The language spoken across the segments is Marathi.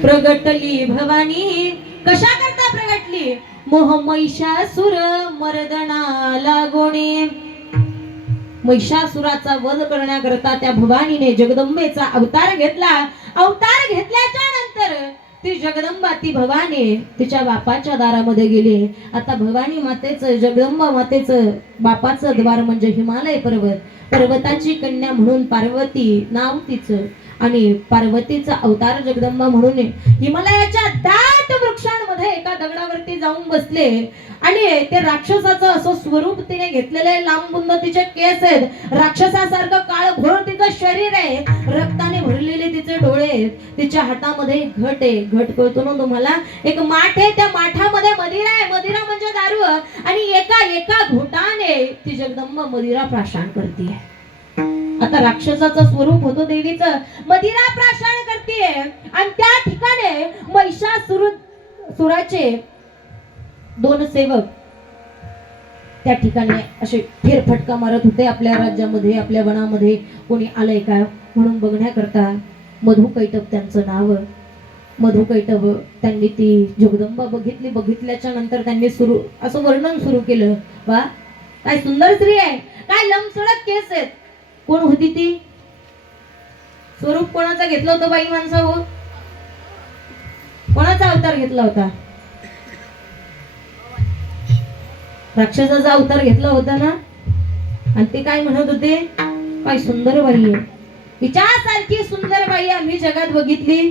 प्रगटली भवानी, कशा करता प्रगटली? मोह महिषासुर मर्दनाला गोणे. महिषासुराचा वध करण्याकरता त्या भवानीने जगदंबेचा अवतार घेतला. अवतार घेतल्याच्या नंतर ती जगदंबा, ती भवानी तिच्या बापाच्या दारामध्ये गेली. आता भवानी मातेचं, जगदंबा मातेचं बापाचं द्वार म्हणजे हिमालय पर्वत. पर्वताची कन्या म्हणून पार्वती नाव तिचं, आणि पार्वतीचा अवतार जगदंबा म्हणून हिमालयाच्या दाट वृक्षांमध्ये एका दगडावरती जाऊन बसले. आणि ते राक्षसाचं असं स्वरूप तिने घेतलेलं आहे. लांबुंद तिचे केस आहेत, राक्षसासारखं काळघोर तिचं शरीर आहे, रक्ताने भरलेले तिचे डोळे आहेत. तिच्या हातामध्ये एक घट आहे. घट कळतो ना तुम्हाला? एक माठ आहे, त्या माठामध्ये मदिरा आहे. मदिरा म्हणजे दारू. आणि एका एका घोटाने ती जगदंबा मदिरा प्राशन करते. आता राक्षसाचं स्वरूप होतं देवीचं, मदिरा प्राशन करते. आणि त्या ठिकाणी महिषासुराचे दोन सेवक त्या ठिकाणी असे फेरफटका मारत होते. आपल्या राज्यामध्ये, आपल्या वनामध्ये कोणी आलंय का म्हणून बघण्याकरता. मधुकैटभ त्यांचं नाव. मधुकैटभ त्यांनी ती जगदंबा बघितली. बघितल्याच्या नंतर त्यांनी असं वर्णन सुरू केलं. वा, काय सुंदर स्त्री आहे, काय लंबसडक केस आहेत. कोण होती ती? स्वरूप कोणाचा घेतलं होतं बाई माणसा? हो, कोणाचा अवतार घेतला होता? राक्षसाचा अवतार घेतला होता ना. आणि ते काय म्हणत होते? काय सुंदर बाई आहे, हिच्यासारखी सुंदर बाई आम्ही जगात बघितली.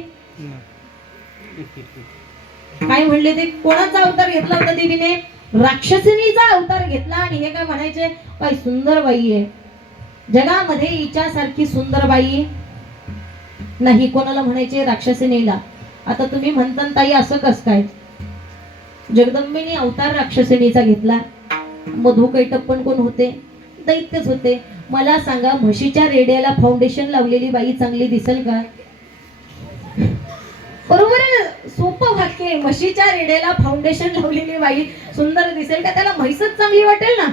काय म्हणले ते? कोणाचा अवतार घेतला होता देवीने? राक्षसिणीचा अवतार घेतला. आणि हे काय म्हणायचे? काय सुंदर बाई आहे, जगामध्ये हिच्यासारखी सुंदर बाई नाही. कोणाला म्हणायचे? राक्षसिणीला. आता तुम्ही म्हणता ताई असं कस काय? जगदंबेने अवतार राक्षसिणीचा घेतला. मधुकैटभ पण कोण होते? दैत्यच होते. मला सांगा, म्हशीच्या रेड्याला फाउंडेशन लावलेली बाई चांगली दिसेल का? बरोबर आहे, सोपं वाक्य आहे. म्हशीच्या रेड्याला फाउंडेशन लावलेली बाई सुंदर दिसेल का? त्याला म्हैसच चांगली वाटेल ना.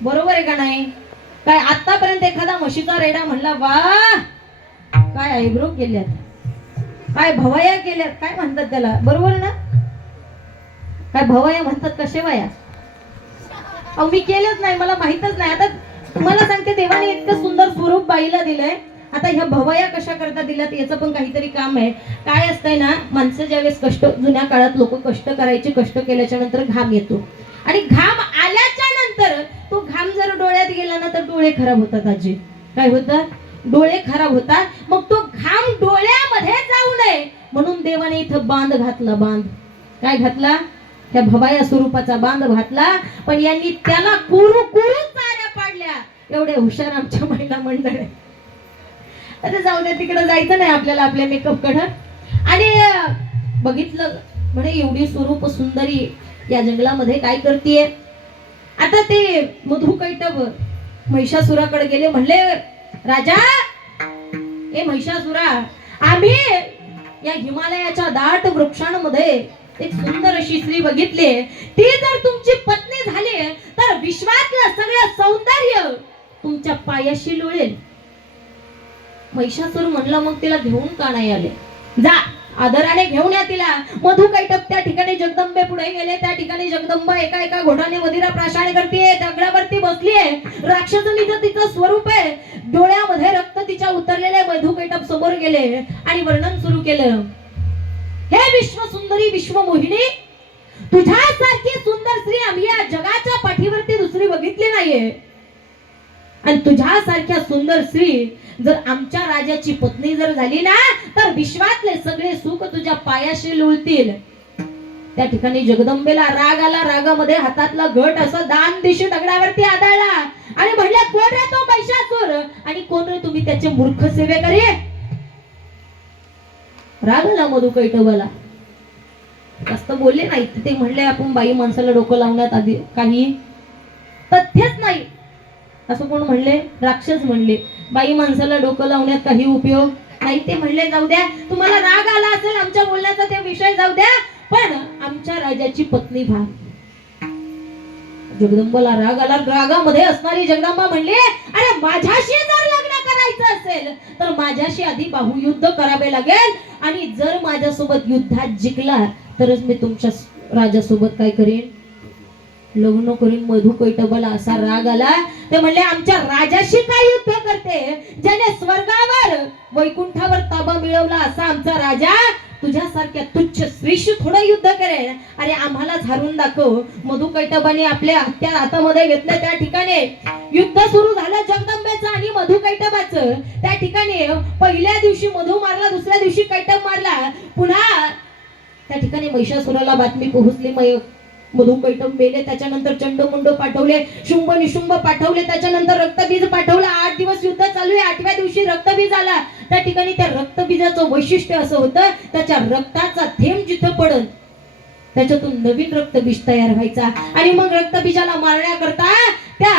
बरोबर आहे का नाही? काय आतापर्यंत एखादा म्हशीचा रेडा म्हणला वा काय आयब्रो केल्यात, काय भवया केल्यात, काय म्हणतात त्याला? बरोबर ना? काय भवया म्हणतात का शेवया? अहो मी केलंच नाही, मला माहितच नाही. आता तुम्हाला सांगते, देवाने इतकं सुंदर स्वरूप बाईला दिलंय. आता ह्या भवया कशा करता दिल्यात याचं पण काहीतरी काम आहे. काय असतंय ना, माणसं ज्यावेळेस कष्ट, जुन्या काळात लोक कष्ट करायचे, कष्ट केल्याच्या नंतर घाम येतो. आणि घाम आल्याच्या नंतर तो घाम जर डोळ्यात गेला ना तर डोळे खराब होतात. आजी काय होतात? डोळे खराब होतात. मग तो घाम डोळ्यामध्ये जाऊ नये म्हणून देवाने इथं बांध घातला. बांध काय घातला? त्या भवाया स्वरूपाचा बांध घातला. पण यांनी त्याला कुरू कुरू चाऱ्या पाडल्या. एवढे हुशार आमच्या महिला मंडळ आहे. अरे जाऊ द्या, तिकडे जायचं नाही आपल्याला आपल्या मेकअप कडे. आणि बघितलं म्हणे एवढी स्वरूप सुंदरी या जंगलामध्ये काय करतीये. आता ते मधुकैटभ महिषासुराकडे गेले. म्हणले, राजा, ए महिषासुरा, आम्ही या हिमालयाच्या दाट वृक्षांमध्ये एक सुंदर अशी स्त्री बघितली. ती जर तुमची पत्नी झाली तर विश्वातलं सगळं सौंदर्य तुमच्या पायाशी लोळेल. महिषासुर म्हणला, मग तिला घेऊन का नाही आले? जा, आदराने घेऊन या तिला. मधुकैटभ त्या ठिकाणी जगदंबे पुढे गेले. त्या ठिकाणी जगदंबा एका एका घोटाने मदिरा प्राशन करते. दगडावरती बसलीये. राक्षसनीचं तिचं स्वरूप आहे. डोळ्यामध्ये रक्त तिच्या उतरलेले. मधुकैटभ समोर गेले आणि वर्णन सुरू केलं. हे विश्व सुंदरी, विश्व मोहिनी, तुझ्यासारखी सुंदर स्त्री आम्ही या जगाच्या पाठीवरती दुसरी बघितली नाहीये. आणि तुझ्यासारख्या सुंदर स्त्री जर आमच्या राजाची पत्नी जर झाली ना तर विश्वातले सगळे सुख तुझ्या पायाशी लोळतील. त्या ठिकाणी जगदंबेला राग आला. रागामध्ये हातातला घट असं दान दिशे दगडावरती आदळला आणि म्हणले, कोण रे तो महिषासुर आणि कोण रे तुम्ही त्याचे मूर्ख सेवेकरी? राग आला मधुकैटभाला. जास्त बोलले नाही ते. म्हणले, आपण बाई माणसाला डोकं लावण्यात आधी काही तथ्यच नाही. असं कोण म्हणले? राक्षस म्हणले. बाई माणसाला डोकं लावण्यात काही उपयोग नाही. ते म्हणले, जाऊ द्या, तुम्हाला राग आला असेल आमच्या बोलण्याचा, ते विषय जाऊ द्या, पण आमच्या राजाची पत्नी व्हा. जगदंबाला राग आला. रागामध्ये असणारी जगदंबा म्हणली, अरे माझ्याशी जर लग्न करायचं जिंकायचं असेल तर माझ्याशी आधी बाहुयुद्ध करावे लागेल, आणि जर माझ्यासोबत युद्धात जिंकला तरच मी तुमच्या राजासोबत काय करेन, लग्न करीन. मधु कैटभाला असा राग आला. ते म्हणले आमच्या राजाशी काय युद्ध करते, ज्याने स्वर्गावर वैकुंठावर ताबा मिळवला असा आमचा राजा तुझ्यासारख्या तुच्छ स्त्रीशी थोडं युद्ध करेल. अरे आम्हालाच हारून दाखव. मधु कैटभाने आपल्या हत्यार हातामध्ये घेतले. त्या ठिकाणी युद्ध सुरू झालं जगदंबेचं आणि मधु कैटभाचं. त्या ठिकाणी पहिल्या दिवशी मधु मारला, दुसऱ्या दिवशी कैटभ मारला. पुन्हा त्या ठिकाणी महिषासुराला बातमी पोहोचली, मधु कैटभ मेले. त्याच्यानंतर चंडमुंड पाठवले, शुंभ निशुंभ पाठवले, त्याच्यानंतर रक्तबीज पाठवलं. 8 दिवस युद्ध चालू आहे. 8व्या दिवशी रक्तबीज आला. त्या ठिकाणी त्या रक्तबीजाचं वैशिष्ट्य असं होतं, त्याच्या रक्ताचा थेंब जिथं पडत त्याच्यातून नवीन रक्तबीज तयार व्हायचा. आणि मग रक्तबीजाला मारण्याकरता त्या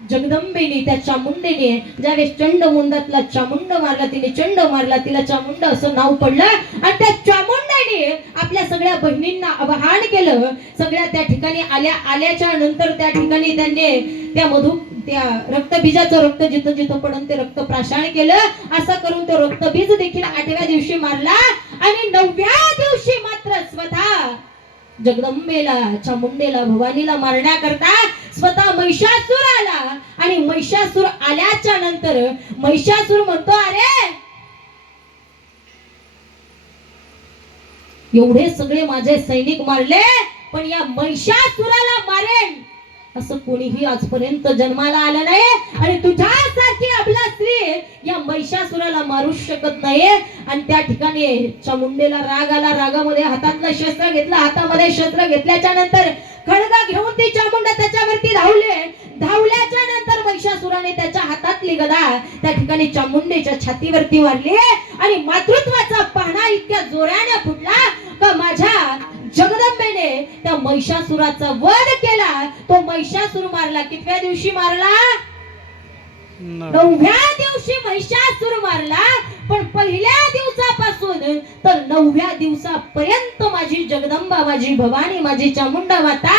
जगदंबेने, त्या चामुंडेने ज्यावेळेस चंडमुंडातला चामुंड मारला, तिने चंड मारला, तिला चामुंड असं नाव पडलं. आणि त्या चामुंडाने आपल्या सगळ्या बहिणींना आवाहन केलं. सगळ्या त्या ठिकाणी आल्याच्या नंतर त्या ठिकाणी त्यांनी त्या रक्तबीजाचं रक्त जिथं जिथं पडून ते रक्त प्राशन केलं. असं करून तो रक्तबीज देखील 8व्या दिवशी मारला. आणि 9व्या दिवशी मात्र स्वतः जगदंबेला, चामुंडेला, भवानीला मारण्याकरता स्वतः महिषासुर आला. आणि महिषासुर आल्याच्या नंतर महिषासुर म्हणतो, अरे एवढे सगळे माझे सैनिक मारले, पण या महिषासुराला मारेन असं कोणीही आजपर्यंत जन्माला आलं नाही. आणि तुझ्यासारखी अबला स्त्री या महिषासुराला मारू शकत नाही. आणि त्या ठिकाणी चामुंडेला राग आला. रागामध्ये हातातलं शस्त्र घेतलं. हातामध्ये शस्त्र घेतल्याच्या नंतर खड्ग घेऊन ती चामुंडा त्याच्यावरती धावल्याच्या नंतर महिषासुराने त्याच्या हातातली गदा त्या ठिकाणी चामुंडेच्या छातीवरती मारली. आणि मातृत्वाचा पहणा इतक्या जोराने फुटला का माझ्या जगदंबेने त्या महिषासुराचा वध केला. तो महिषासुर मारला. कितव्या दिवशी मारला? 9व्या दिवशी महिषासुर मारला. पण पहिल्या दिवसापासून तर 9व्या दिवसापर्यंत माझी जगदंबा, माझी भवानी, माझी चामुंडा माता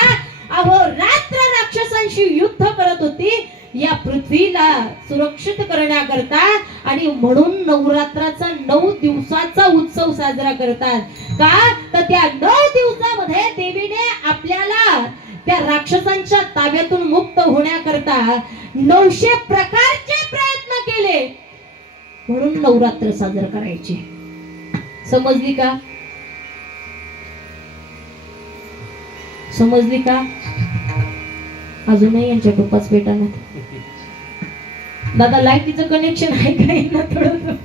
अहोरात्र राक्षसांशी युद्ध करत होती या पृथ्वीला सुरक्षित करण्याकरता. आणि म्हणून नवरात्राचा 9 दिवसाचा उत्सव साजरा करतात. का तर त्या 9 दिवसामध्ये देवीने आपल्याला त्या राक्षसांच्या ताब्यातून मुक्त होण्याकरता 900 प्रकारचे प्रयत्न केले. म्हणून नवरात्र साजरा करायचे. समजली का? समजली का? अजूनही यांच्या टोपाच पेटाना. दादा लाईटीचं कनेक्शन आहे का ना थोडं.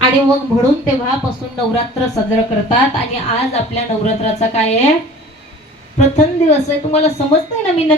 आणि मग म्हणून तेव्हापासून नवरात्र साजरा करतात. आणि आज आपल्या नवरात्राचा काय आहे? प्रथम दिवस आहे. तुम्हाला समजतंय ना मी